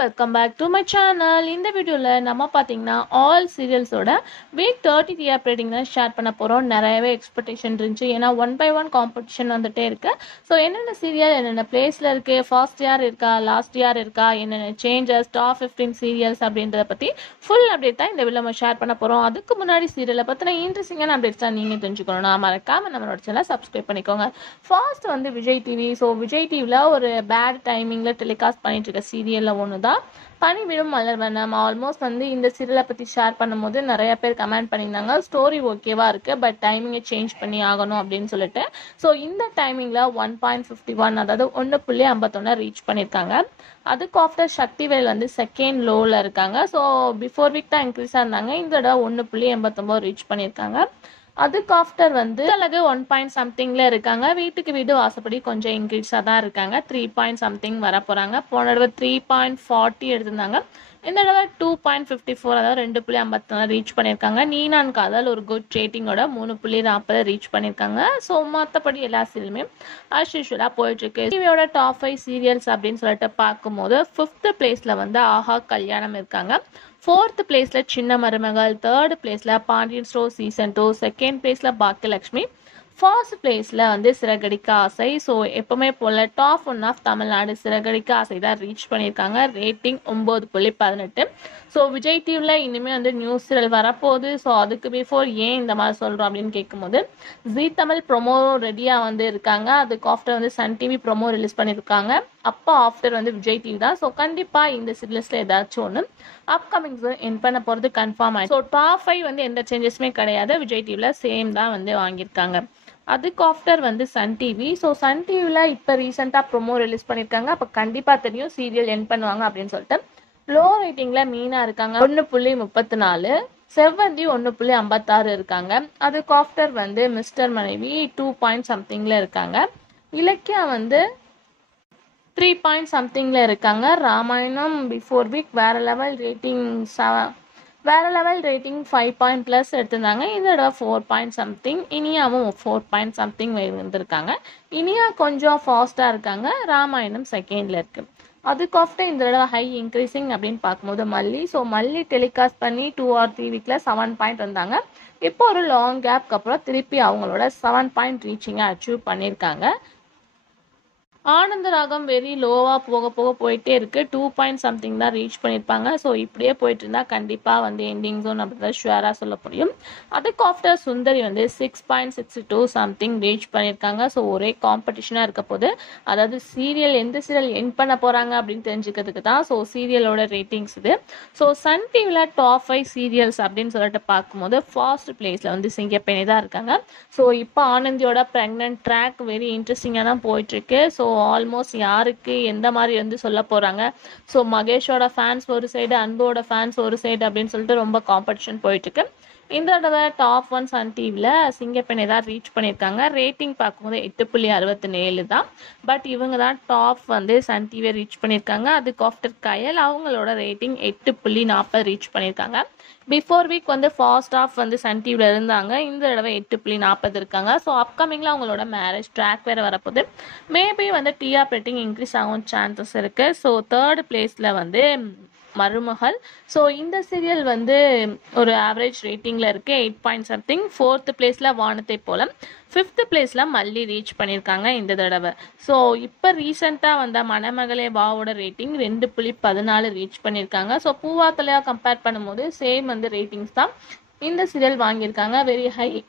Welcome back to my channel. இந்த வீடியோவில் நம்ம பார்த்தீங்கன்னா ஆல் சீரியல்ஸோட வீக் 30 டிஆர் ரேட்டிங் தான் ஷேர் பண்ண போகிறோம். நிறையவே எக்ஸ்பெக்டேஷன் இருந்துச்சு, ஏன்னா 1 by 1 காம்படிஷன் வந்துட்டே இருக்கு. ஸோ என்னென்ன சீரியல் என்னென்ன பிளேஸில் இருக்குது, ஃபர்ஸ்ட் இயர் இருக்கா, லாஸ்ட் இயர் இருக்கா, என்னென்ன சேஞ்சஸ், டாப் 15 சீரியல்ஸ் அப்படின்றத பற்றி ஃபுல் அப்டேட் தான் இந்த வீடியோ நம்ம ஷேர் பண்ண போகிறோம். அதுக்கு முன்னாடி சீரியலை பற்றின இன்ட்ரெஸ்டிங்கான அப்டேட்ஸ் தான் நீங்கள் தெரிஞ்சுக்கணும்னா மறக்காம நம்மளோட சேனலை சப்ஸ்கிரைப் பண்ணிக்கோங்க. ஃபர்ஸ்ட் வந்து விஜய் டிவி. ஸோ விஜய் டிவியில் ஒரு பேட் டைமிங்கில் டெலிகாஸ்ட் பண்ணிட்டு இருக்க சீரியலில் ஒன்று தான் பனிவிடும் மலர்வனம். ஆல்மோஸ்ட் வந்து இந்த சீரியலை பற்றி ஷேர் பண்ணும்போது நிறைய பேர் கமெண்ட் பண்ணியிருந்தாங்க, ஸ்டோரி ஓகேவா இருக்கு, பட் டைமிங்கை சேஞ்ச் பண்ணி ஆகணும் அப்படின்னு சொல்லிட்டு. ஸோ இந்த டைமிங்கில் 1.51, அதாவது 1.51 ரீச் பண்ணியிருக்காங்க. அதுக்கு ஆஃப்டர் சக்திவேல் வந்து செகண்ட் லோவில் இருக்காங்க. ஸோ பிஃபோர் வீக் தான் இன்க்ரீஸாக இருந்தாங்க, இந்த தடவை 1.89 ரீச் பண்ணியிருக்காங்க. அதுக்கு ஆஃப்டர் வந்து அழகு 1 பாயிண்ட் சம்திங்ல இருக்காங்க. வீட்டுக்கு வீடு வாசப்படி கொஞ்சம் இன்க்ரீஸாக தான் இருக்காங்க. 3 பாயிண்ட் சம்திங் வர போகிறாங்க. போன தடவை 3.40 எடுத்திருந்தாங்க, இந்த தடவை 2.54, அதாவது 2.54 ரீச் பண்ணியிருக்காங்க. நீனான் காதல் ஒரு குட் ரேட்டிங்கோட 3.40 ரீச் பண்ணியிருக்காங்க. ஸோ மற்றபடி எல்லா சீரியலுமே அஸ் யூஷுவலாக போயிட்டுருக்கு. டிவியோட டாப் 5 சீரியல்ஸ் அப்படின்னு சொல்லிட்டு பார்க்கும்போது 5th பிளேஸில் வந்து ஆஹா கல்யாணம் இருக்காங்க. 4th பிளேஸில் சின்ன மருமகள், 3rd பிளேஸில் பாண்டியன் ஸ்டோர் சீசன் 2, 2nd பிளேஸில் பாக்கியலட்சுமி, 1st பிளேஸில் வந்து சிறகடிக்க ஆசை. ஸோ எப்பவுமே போல டாப் 1 ஆஃப் தமிழ்நாடு சிறகடிக்க ஆசை தான் ரீச் பண்ணியிருக்காங்க. ரேட்டிங் 9.18. ஸோ விஜய் டிவியில் இனிமேல் வந்து நியூஸ் சீரியல் வரப்போகுது. ஸோ அதுக்கு பிஃபோர் ஏன் இந்த மாதிரி சொல்கிறோம் அப்படின்னு கேட்கும்போது, ஜீ தமிழ் ப்ரொமோ ரெடியாக வந்து இருக்காங்க. அதுக்கு ஆஃப்டர் வந்து சன் டிவி ப்ரொமோ ரிலீஸ் பண்ணியிருக்காங்க. அப்போ ஆஃப்டர் வந்து விஜய் டிவி தான். ஸோ கண்டிப்பாக இந்த சீரியல்ஸில் ஏதாச்சும் ஒன்று அப்கமிங் என் பண்ண போகிறது கன்ஃபார்ம் ஆயிடுச்சு. ஸோ டாப் 5 வந்து எந்த சேஞ்சஸுமே கிடையாது, விஜய் டிவியில் சேம் தான் வந்து வாங்கியிருக்காங்க. அதுக்கு ஆஃப்டர் வந்து சன் டிவி. ஸோ சன் டிவியில் இப்போ ரீசெண்டாக ப்ரொமோ ரிலீஸ் பண்ணியிருக்காங்க. அப்போ கண்டிப்பாக தெரியும் சீரியல் என் பண்ணுவாங்க அப்படின்னு சொல்லிட்டு. லோ ரேட்டிங்கில் மீனா இருக்காங்க, 1.34. செவ்வந்தி 1.56 இருக்காங்க. அதுக்கு ஆஃப்டர் வந்து மிஸ்டர் மனைவி 2 பாயிண்ட் சம்திங்கில் இருக்காங்க. இலக்கியா வந்து 3 பாயிண்ட் சம்திங்கில் இருக்காங்க. ராமாயணம் பிஃபோர் வீக் வேற லெவல் ரேட்டிங் 5+ எடுத்திருந்தாங்க. இந்த தடவை 4 பாயிண்ட் சம்திங். இனியாவும் 4 பாயிண்ட் சம்திங் இருந்திருக்காங்க. இனியா கொஞ்சம் ஃபாஸ்ட்டாக இருக்காங்க. ராமாயணம் செகண்டில் இருக்கு. அதுக்கு ஆஃப்டர் இந்த தடவை ஹை இன்க்ரீசிங் அப்படின்னு பார்க்கும்போது மல்லி. ஸோ மல்லி டெலிகாஸ்ட் பண்ணி 2 or 3 வீக்கில் 7 பாயிண்ட் வந்தாங்க. இப்போ ஒரு லாங் கேப்க்கு அப்புறம் திருப்பி அவங்களோட 7 பாயிண்ட் ரீச்சிங்கை அச்சீவ் பண்ணியிருக்காங்க. ஆனந்த ராகம் வெரி லோவாக போக போயிட்டே இருக்கு. 2 பாயிண்ட் சம்திங் தான் ரீச் பண்ணியிருப்பாங்க. ஸோ இப்படியே போயிட்டு இருந்தா கண்டிப்பாக வந்து எண்டிங் ஜோன் அப்படிதான் ஷுவராக சொல்ல முடியும். அதுக்கு ஆஃப்டர் சுந்தரி வந்து 6.62 சம்திங் ரீச் பண்ணியிருக்காங்க. ஸோ ஒரே காம்படிஷனாக இருக்க போது, அதாவது சீரியல் எந்த சீரியல் என் பண்ண போகிறாங்க அப்படின்னு தெரிஞ்சுக்கிறதுக்கு தான். ஸோ சீரியலோட ரேட்டிங்ஸ் இது. ஸோ சன் டிவியில் டாப் 5 சீரியல்ஸ் அப்படின்னு சொல்லிட்டு பார்க்கும்போது ஃபர்ஸ்ட் பிளேஸில் வந்து சிங்கப்பெண்ணை தான் இருக்காங்க. ஸோ இப்போ ஆனந்தியோட ப்ரெக்னன்ட் ட்ராக் வெரி இன்ட்ரெஸ்டிங்காக தான் போயிட்டுருக்கு. ஸோ ஆல்மோஸ்ட் யாருக்கு எந்த மாதிரி வந்து சொல்ல போகிறாங்க. ஸோ மகேஷோட ஃபேன்ஸ் ஒரு சைடு, அன்போட ஃபேன்ஸ் ஒரு சைடு அப்படின்னு சொல்லிட்டு ரொம்ப காம்படிஷன் போயிட்டுருக்கு. இந்த தடவை டாப் 1 சன் டிவியில் சிங்கப்பெண்ணை தான் ரீச் பண்ணியிருக்காங்க. ரேட்டிங் பார்க்கும்போது 8.67 தான். பட் இவங்க தான் டாப் வந்து சன் டிவியை ரீச் பண்ணியிருக்காங்க. அதுக்கு ஆஃப்டர் கயல் அவங்களோட ரேட்டிங் 8.40 ரீச் பண்ணியிருக்காங்க. பிஃபோர் வீக் வந்து ஃபாஸ்ட் ஆஃப் வந்து சன் டிவியில் இருந்தாங்க. இந்த தடவை 8.40 இருக்காங்க. ஸோ அப்கமிங்கில் அவங்களோட மேரேஜ் ட்ராக் வேறு வரப்போகுது. மேபி வந்து டிஆர் ரேட்டிங் இன்க்ரீஸ் ஆகும் சான்சஸ் இருக்குது. ஸோ 3rd பிளேஸில் வந்து மருமகள். ஸோ இந்த சீரியல் வந்து ஒரு ஆவரேஜ் ரேட்டிங்கில் இருக்குது, 8 பாயிண்ட் சம்திங். 4th பிளேஸில் வானத்தை போல, 5th பிளேஸில் மல்லி ரீச் பண்ணியிருக்காங்க இந்த தடவை. ஸோ இப்போ ரீசெண்டாக வந்த மணமகளே வாவோட ரேட்டிங் 2.14 ரீச் பண்ணியிருக்காங்க. ஸோ பூவாத்தலையாக கம்பேர் பண்ணும்போது சேம் வந்து ரேட்டிங்ஸ் தான் இந்த சீரியல் வாங்கியிருக்காங்க.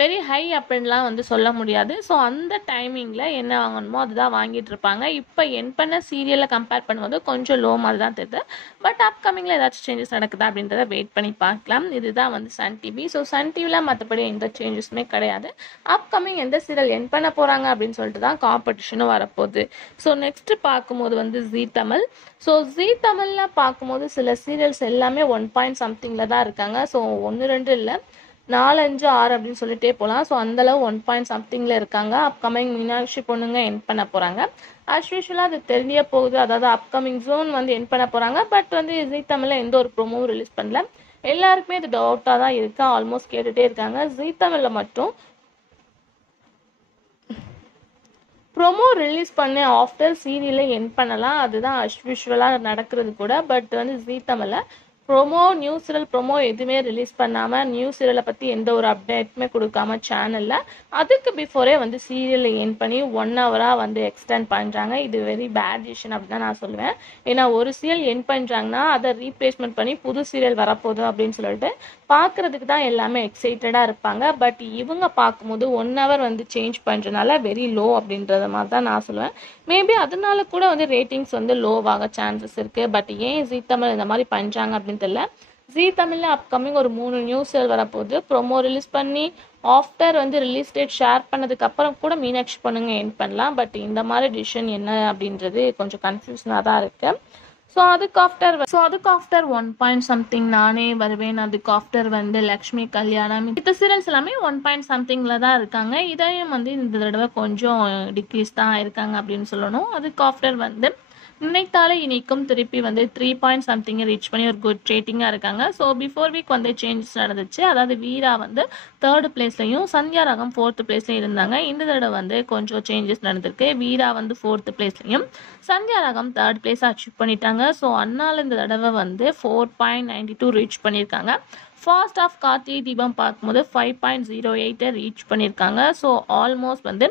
வெரி ஹை அப்படின்லாம் வந்து சொல்ல முடியாது. ஸோ அந்த டைமிங்கில் என்ன வாங்கணுமோ அதுதான் வாங்கிட்டு இருப்பாங்க. இப்போ என் பண்ண சீரியலை கம்பேர் பண்ணும்போது கொஞ்சம் லோ மாதிரி தான் தெரியுது. பட் அப்கமிங்கில் ஏதாச்சும் சேஞ்சஸ் நடக்குதா அப்படின்றத வெயிட் பண்ணி பார்க்கலாம். இதுதான் வந்து சன் டிவி. ஸோ சன் டிவியில் மற்றபடி எந்த சேஞ்சஸுமே கிடையாது. அப்கமிங் எந்த சீரியல் என் பண்ண போகிறாங்க அப்படின்னு சொல்லிட்டு தான் காம்படிஷனும் வரப்போகுது. ஸோ நெக்ஸ்ட் பார்க்கும்போது வந்து ஜீ தமிழ். ஸோ ஜீ தமிழில் பார்க்கும்போது சில சீரியல்ஸ் எல்லாமே 1 பாயிண்ட் சம்திங்கில் தான் இருக்காங்க. ஸோ 1 2 இல்லை, 4 5 6 அப்படின்னு சொல்லிட்டே போகலாம். ஸோ அந்தளவு 1 பாயிண்ட் சம்திங்கில் இருக்காங்க. அப்கமிங் மீனாட்சி பொண்ணுங்க என் பண்ண போகிறாங்க. ஆஸ் யூஷுவலாக அது தெரிய போகுது, அதாவது அப்கமிங் ஜோன் வந்து என் பண்ண போகிறாங்க. பட் வந்து ஜீ தமிழில் எந்த ஒரு ப்ரோமோவும் ரிலீஸ் பண்ணல. எல்லாருக்குமே அது டவுட்டாக தான் இருக்குது. ஆல்மோஸ்ட் கேட்டுகிட்டே இருக்காங்க. ஜீ தமிழில் மட்டும் ப்ரோமோ ரிலீஸ் பண்ண ஆஃப்டர் சீரியலை எண்ட் பண்ணலாம், அதுதான் யூஷுவலாக நடக்கிறது கூட. பட் வந்து ஜீ தமிழில் ப்ரோமோ நியூ சீரியல் ப்ரோமோ எதுவுமே ரிலீஸ் பண்ணாமல் நியூ சீரியலை பற்றி எந்த ஒரு அப்டேட்டுமே கொடுக்காம சேனலில் அதுக்கு பிஃபோரே வந்து சீரியலை எண்ட் பண்ணி 1 ஹவராக வந்து எக்ஸ்டெண்ட் பண்ணுறாங்க. இது வெரி பேட் டிசிஷன் அப்படின்னு தான் நான் சொல்லுவேன். ஏன்னா ஒரு சீரியல் எண்ட் பண்ணுறாங்கன்னா அதை ரீப்ளேஸ்மெண்ட் பண்ணி புது சீரியல் வரப்போகுது அப்படின்னு சொல்லிட்டு பார்க்குறதுக்கு தான் எல்லாமே எக்ஸைட்டடாக இருப்பாங்க. பட் இவங்க பார்க்கும்போது 1 ஹவர் வந்து சேஞ்ச் பண்ணுறதுனால வெரி லோ அப்படின்றத மாதிரி தான் நான் சொல்லுவேன். மேபி அதனால கூட வந்து ரேட்டிங்ஸ் வந்து லோவாக சான்சஸ் இருக்குது. பட் ஏன் ஜீ தமிழ் இந்த மாதிரி பண்ணுறாங்க அப்படின்னு தெரியல. ஜீ தமிழில் அப்கமிங் ஒரு 3 நியூஸ் வரப்போகுது. ப்ரோமோ ரிலீஸ் பண்ணி ஆஃப்டர் வந்து ரிலீஸ் டேட் ஷேர் பண்ணதுக்கு அப்புறம் கூட மீனாட்சி பொண்ணுங்க எண்ட் பண்ணலாம். பட் இந்த மாதிரி டிசிஷன் என்ன அப்படின்றது கொஞ்சம் கன்ஃபியூஷனாக தான் இருக்குது. ஸோ அதுக்கு ஆஃப்டர் 1 பாயிண்ட் சம்திங் நானே வருவேன். அதுக்கு ஆஃப்டர் வந்து லக்ஷ்மி கல்யாணம் இந்த சீரியல்ஸ் எல்லாமே 1 பாயிண்ட் சம்திங்ல தான் இருக்காங்க. இதையும் வந்து இந்த தடவை கொஞ்சம் டிக்ரீஸ் தான் இருக்காங்க அப்படின்னு சொல்லணும். அதுக்கு ஆஃப்டர் வந்து நினைத்தாலே இனிக்கும் திருப்பி வந்து 3 பாயிண்ட் சம்திங் ரீச் பண்ணி ஒரு குட் ரேட்டிங்காக இருக்காங்க. ஸோ பிஃபோர் வீக் வந்து சேஞ்சஸ் நடந்துச்சு. அதாவது வீரா வந்து 3rd பிளேஸ்லையும் சந்தியா ராகம் 4th பிளேஸ்லையும் இருந்தாங்க. இந்த தடவை வந்து கொஞ்சம் சேஞ்சஸ் நடந்திருக்கு. வீரா வந்து 4th பிளேஸ்லையும் சந்தியா ராகம் 3rd பிளேஸ் அச்சீவ் பண்ணிட்டாங்க. ஸோ அண்ணால இந்த தடவை வந்து 4.92 ரீச் பண்ணியிருக்காங்க. ஃபர்ஸ்ட் ஆஃப் கார்த்திகை தீபம் பார்க்கும்போது 5.08 ரீச் பண்ணியிருக்காங்க. ஸோ ஆல்மோஸ்ட் வந்து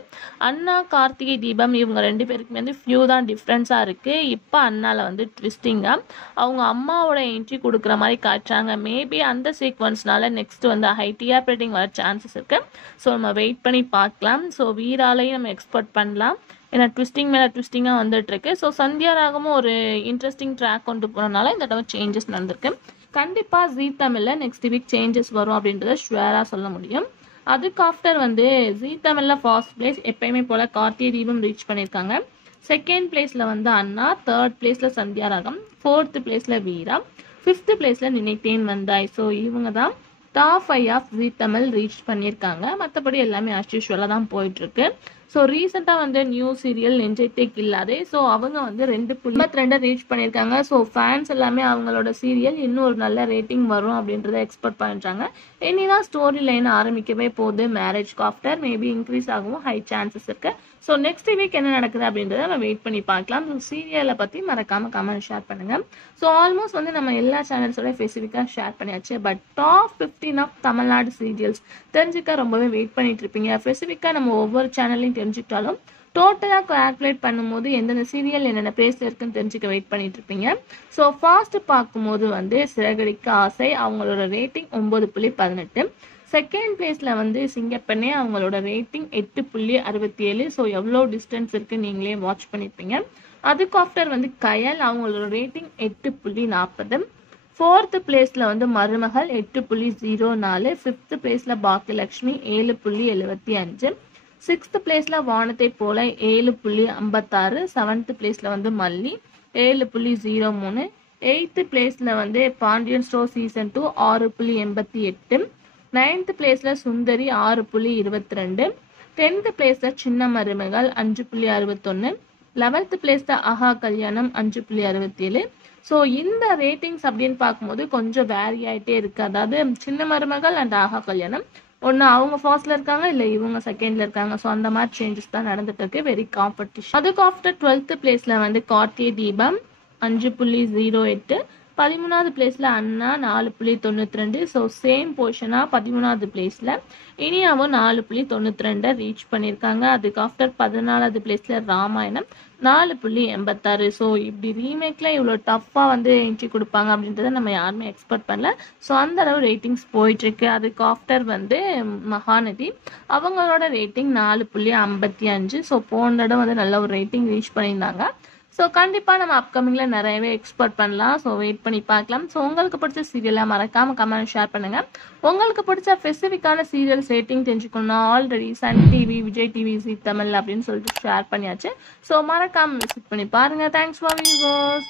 அண்ணா கார்த்திகை தீபம் இவங்க 2 பேருக்குமே வந்து ஃபியூ தான் டிஃப்ரென்ஸாக இருக்குது. இப்போ அண்ணாவில் வந்து ட்விஸ்டிங்காக அவங்க அம்மாவோட என்ட்ரி கொடுக்குற மாதிரி காட்டுறாங்க. மேபி அந்த சீக்வன்ஸ்னால நெக்ஸ்ட் வந்து ஹைட்டியாக ரேட்டிங் வர சான்சஸ் இருக்குது. ஸோ நம்ம வெயிட் பண்ணி பார்க்கலாம். ஸோ வீராலையும் நம்ம எக்ஸ்பெக்ட் பண்ணலாம். ஏன்னா ட்விஸ்டிங் மேலே ட்விஸ்டிங்காக வந்துட்டுருக்கு. ஸோ சந்தியா ராகமும் ஒரு இன்ட்ரெஸ்டிங் ட்ராக் கொண்டு போனதுனால இந்த தடவை சேஞ்சஸ் நடந்திருக்கு. கண்டிப்பாக ஜீ தமிழில் நெக்ஸ்ட் வீக் சேஞ்சஸ் வரும் அப்படின்றத ஷுவராக சொல்ல முடியும். அதுக்கு ஆஃப்டர் வந்து ஜீ தமிழில் ஃபர்ஸ்ட் பிளேஸ் எப்பயுமே போல் கார்த்திகை தீபம் ரீச் பண்ணியிருக்காங்க. 2nd பிளேஸில் வந்து அண்ணா, 3rd பிளேஸில் சந்தியா ராகம், 4th பிளேஸில் வீரா, 5th பிளேஸில் நினைத்தேன் வந்தாய். ஸோ இவங்க தான் top 5 of Zee Tamil reach பண்ணியிருக்காங்க. மற்றபடி எல்லாமே ஆஸ் யூஷுவலாக தான் போயிட்டுருக்கு. ஸோ ரீசெண்டாக வந்து நியூ சீரியல் நெஞ்சத்தை கில்லாதே, ஸோ அவங்க வந்து 2.2 ரீச் பண்ணியிருக்காங்க. ஸோ ஃபேன்ஸ் எல்லாமே அவங்களோட சீரியல் இன்னும் ஒரு நல்ல ரேட்டிங் வரும் அப்படின்றத எக்ஸ்பெக்ட் பண்ணுறாங்க. இனிதான் ஸ்டோரி லைன் ஆரம்பிக்கவே போகுது. மேரேஜ்க்கு ஆஃப்டர் மேபி இன்க்ரீஸ் ஆகவும் ஹை சான்சஸ் இருக்குது. ஸோ நெக்ஸ்ட் வீக் என்ன நடக்குது அப்படின்றத நம்ம வெயிட் பண்ணி பார்க்கலாம். ஸோ சீரியலை பற்றி மறக்காமல் கமெண்ட் ஷேர் பண்ணுங்கள். ஸோ ஆல்மோஸ்ட் வந்து நம்ம எல்லா சேனல்ஸோட ஸ்பெசிஃபிக்காக ஷேர் பண்ணியாச்சு. But top 15 of Tamil Nadu serials தெரிஞ்சுக்க ரொம்பவே வெயிட் பண்ணிட்டு இருப்பீங்க. ஸ்பெசிஃபிக்காக நம்ம ஒவ்வொரு சேனல்லையும் தெரிஞ்சுக்கிட்டாலும் டோட்டலாக கால்குலேட் பண்ணும்போது எந்தெந்த சீரியல் என்னென்ன பிளேஸ்ல இருக்குன்னு தெரிஞ்சுக்க வெயிட் பண்ணிட்டு இருப்பீங்க. ஸோ ஃபாஸ்ட் பார்க்கும்போது வந்து சிறகடிக்க ஆசை அவங்களோட ரேட்டிங் 9.18. 2nd பிளேஸ்ல வந்து சிங்கப்பெண்ணே அவங்களோட ரேட்டிங் 8.67. ஸோ எவ்வளோ டிஸ்டன்ஸ் இருக்கு நீங்களே வாட்ச் பண்ணிருப்பீங்க. அதுக்கு ஆஃப்டர் வந்து கயல் அவங்களோட ரேட்டிங் 8.40. 4th பிளேஸ்ல வந்து மருமகள் 8.04. 5th பிளேஸ்ல பாக்கியலட்சுமி 7.75. 6th பிளேஸ்ல வானத்தை போல 7.56. 7th பிளேஸ்ல வந்து மல்லி 7.03. 8th பிளேஸ்ல வந்து பாண்டியன் ஸ்டோர் சீசன் 2 6.88. 9th பிளேஸ்ல சுந்தரி 6.22. 10th பிளேஸ்ல சின்ன மருமகள் 5.61. 11th பிளேஸ்ல ஆஹா கல்யாணம் 5.67. ஸோ இந்த ரேட்டிங்ஸ் அப்படின்னு பார்க்கும்போது கொஞ்சம் வேரி ஆகிட்டே இருக்கு. அதாவது சின்ன மருமகள் அண்ட் ஆஹா கல்யாணம் ஒன்று அவங்க ஃபர்ஸ்ட்ல இருக்காங்க, இல்லை இவங்க செகண்ட்ல இருக்காங்க. ஸோ அந்த மாதிரி சேஞ்சஸ் தான் நடந்துட்டு இருக்கு. Very competition. அதுக்கு ஆஃப்டர் 12th பிளேஸ்ல வந்து கார்த்திகை தீபம் 5.08. 13வது பிளேஸ்ல அண்ணா 4.92. ஸோ சேம் பொசிஷனா 13வது பிளேஸ்ல இனியாவும் 4.92 ரீச் பண்ணியிருக்காங்க. அதுக்கு ஆஃப்டர் 14வது பிளேஸ்ல ராமாயணம் 4.86. ஸோ இப்படி ரீமேக்ல இவ்வளோ டஃப்பாக வந்து என்ட்ரி கொடுப்பாங்க அப்படின்றத நம்ம யாருமே எக்ஸ்பெக்ட் பண்ணல. ஸோ அந்த அளவு ரேட்டிங்ஸ் போயிட்டு இருக்கு. அதுக்கு ஆஃப்டர் வந்து மகாநதி அவங்களோட ரேட்டிங் 4.55. ஸோ போன தடவை வந்து நல்ல ஒரு ரேட்டிங் ரீச் பண்ணியிருந்தாங்க. ஸோ கண்டிப்பாக நம்ம அப்கமிங்கில் நிறையவே எக்ஸ்பெக்ட் பண்ணலாம். ஸோ வெயிட் பண்ணி பார்க்கலாம். ஸோ உங்களுக்கு பிடிச்ச சீரியலை மறக்காமல் கமெண்ட் ஷேர் பண்ணுங்கள். உங்களுக்கு பிடிச்ச ஸ்பெசிஃபிக்கான சீரியல்ஸ் ரேட்டிங் தெரிஞ்சுக்கணும்னா already Sun TV, Vijay TV, Zee Tamil அப்படின்னு சொல்லிட்டு ஷேர் பண்ணியாச்சு. ஸோ மறக்காமல் விசிட் பண்ணி பாருங்கள். Thanks for viewers.